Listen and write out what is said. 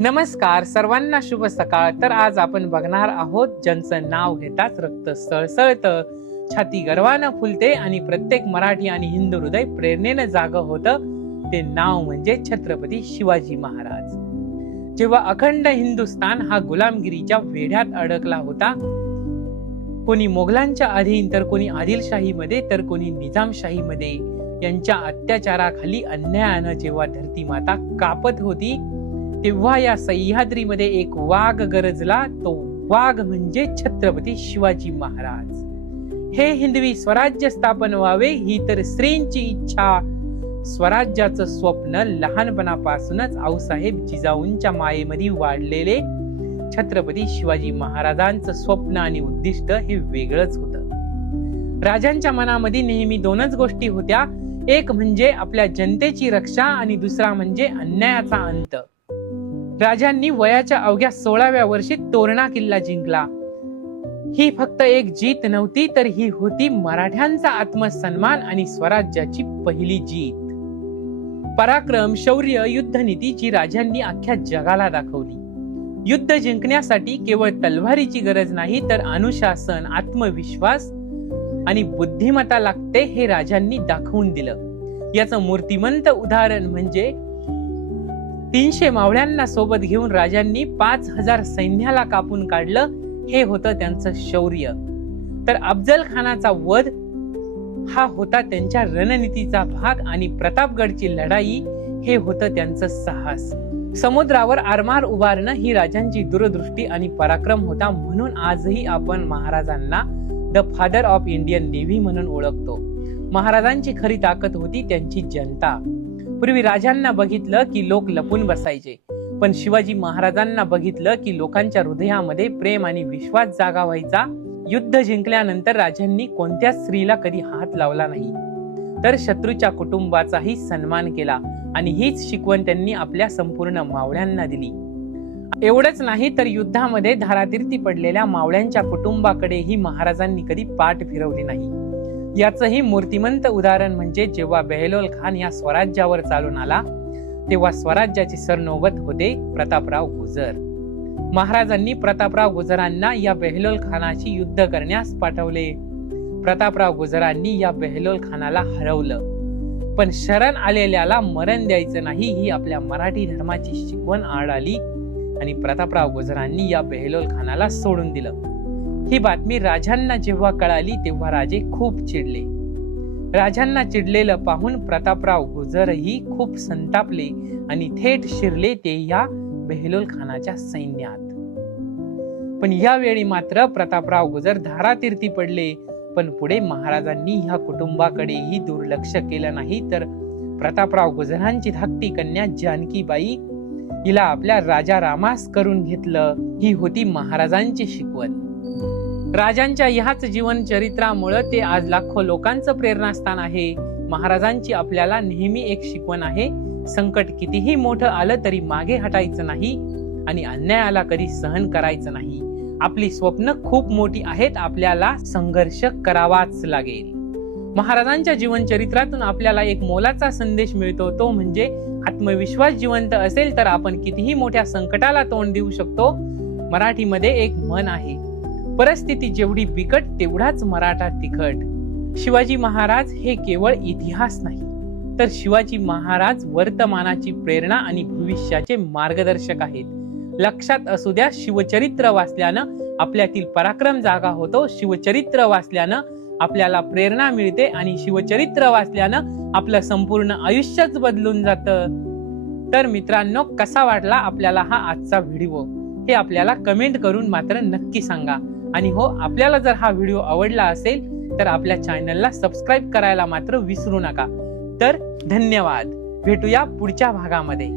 नमस्कार सर्वांना, शुभ सकाळ. तर आज आपण बघणार आहोत ज्यांचं नाव घेताच रक्त सळसळतं, छाती गर्वानं फुलते आणि प्रत्येक मराठी आणि हिंदू हृदय प्रेरणेनं जागं होतं. ते नाव म्हणजे छत्रपती शिवाजी महाराज. जेव्हा अखंड हिंदुस्थान हा गुलामगिरीच्या वेढ्यात अडकला होता, कोणी मोगलांच्या अधीन तर कोणी आदिलशाहीमध्ये तर कोणी निजामशाहीमध्ये, यांच्या अत्याचाराखाली अन्यायानं जेव्हा धरती माता कापत होती, तेव्हा या सह्याद्रीमध्ये एक वाघ गरजला. तो वाघ म्हणजे छत्रपती शिवाजी महाराज. हे हिंदवी स्वराज्य स्थापन व्हावे ही तर स्त्रींची इच्छा. स्वराज्याचं स्वप्न लहानपणापासूनच आऊसाहेब जिजाऊंच्या मायेमध्ये वाढलेले छत्रपती शिवाजी महाराजांचं स्वप्न आणि उद्दिष्ट हे वेगळंच होतं. राजांच्या मनामध्ये नेहमी दोनच गोष्टी होत्या, एक म्हणजे आपल्या जनतेची रक्षा आणि दुसरा म्हणजे अन्यायाचा अंत. राजांनी वयाच्या अवघ्या 16व्या वर्षी तोरणा किल्ला जिंकला. ही फक्त एक जीत नव्हती, तर ही होती मराठ्यांचा आत्मसन्मान आणि स्वराज्याची पहिली जीत. पराक्रम, शौर्य, युद्धनीती जी राजांनी अख्ख्या जगाला दाखवली. युद्ध जिंकण्यासाठी केवळ तलवारीची गरज नाही, तर अनुशासन, आत्मविश्वास आणि बुद्धिमत्ता लागते हे राजांनी दाखवून दिलं. याचं मूर्तिमंत उदाहरण म्हणजे 300 मावळ्यांना सोबत घेऊन राजांनी 5000 सैन्याला कापून काढलं. हे होतं त्यांचं शौर्य. तर अफजल खानाचा वध हा होता त्यांच्या रणनीतीचा भाग आणि प्रतापगडची लढाई हे होतं त्यांचं साहस. समुद्रावर आरमार उभारणं ही राजांची दूरदृष्टी आणि पराक्रम होता. म्हणून आजही आपण महाराजांना the father of Indian navy म्हणून ओळखतो. महाराजांची खरी ताकद होती त्यांची जनता. पूर्वी राजांना बघितलं की लोक लपून बसायचे, पण शिवाजी महाराजांना बघितलं की लोकांच्या हृदयामध्ये प्रेम आणि विश्वास जागा व्हायचा. युद्ध जिंकल्यानंतर राजांनी कोणत्या स्त्रीला कधी हात लावला नाही, तर शत्रूच्या कुटुंबाचाही सन्मान केला आणि हीच शिकवण त्यांनी आपल्या संपूर्ण मावळ्यांना दिली. एवढंच नाही, तर युद्धामध्ये धारातीर्थी पडलेल्या मावळ्यांच्या कुटुंबाकडेही महाराजांनी कधी पाठ फिरवली नाही. याचंही मूर्तिमंत उदाहरण म्हणजे जेव्हा बेहलोल खान या स्वराज्यावर चालून आला, तेव्हा स्वराज्याचे सरनौबत होते प्रतापराव गुजर. महाराजांनी प्रतापराव गुजरांना या बेहलोल खानाशी युद्ध करण्यास पाठवले. प्रतापराव गुजरांनी या बेहलोल खानाला हरवलं, पण शरण आलेल्याला मरण द्यायचं नाही ही आपल्या मराठी धर्माची शिकवण आड आली आणि प्रतापराव गुजरांनी या बेहलोल खानाला सोडून दिलं. ही बातमी राजांना जेव्हा कळाली, तेव्हा राजे खूप चिडले. राजांना चिडलेलं पाहून प्रतापराव गुजरही खूप संतापले आणि थेट शिरले ते या बेहलोल खानाच्या सैन्यात. पण यावेळी मात्र प्रतापराव गुजर धारातीर्थी पडले. पण पुढे महाराजांनी ह्या कुटुंबाकडेही दुर्लक्ष केलं नाही, तर प्रतापराव गुजरांची धाकटी कन्या जानकीबाई हिला आपल्या राजा रामास करून घेतलं. ही होती महाराजांची शिकवण. राजांच्या ह्याच जीवन चरित्रामुळे ते आज लाखो लोकांचं प्रेरणास्थान आहे. महाराजांची आपल्याला नेहमी एक शिकवण आहे, संकट कितीही मोठं आलं तरी मागे हटायचं नाही आणि अन्यायाला कधी सहन करायचं नाही. आपली स्वप्न खूप मोठी आहेत, आपल्याला संघर्ष करावाच लागेल. महाराजांच्या जीवन चरित्रातून आपल्याला एक मोलाचा संदेश मिळतो, तो म्हणजे आत्मविश्वास जिवंत असेल तर आपण कितीही मोठ्या संकटाला तोंड देऊ शकतो. मराठीमध्ये एक म्हण आहे, परिस्थिती जेवढी बिकट तेवढाच मराठा तिखट. शिवाजी महाराज हे केवळ इतिहास नाही, तर शिवाजी महाराज वर्तमानाची प्रेरणा आणि भविष्याचे मार्गदर्शक आहेत. लक्षात असू द्या, शिवचरित्र वाचल्यानं आपल्यातील पराक्रम जागा होतो. शिवचरित्र वाचल्यानं आपल्याला प्रेरणा मिळते आणि शिवचरित्र वाचल्यानं आपलं संपूर्ण आयुष्यच बदलून जातं. तर मित्रांनो, कसा वाटला आपल्याला हा आजचा व्हिडिओ हे आपल्याला कमेंट करून मात्र नक्की सांगा. आणि हो, आपल्याला जर हा व्हिडिओ आवडला असेल तर आपल्या चॅनलला सबस्क्राईब करायला मात्र विसरू नका. तर धन्यवाद. भेटूया पुढच्या भागामध्ये.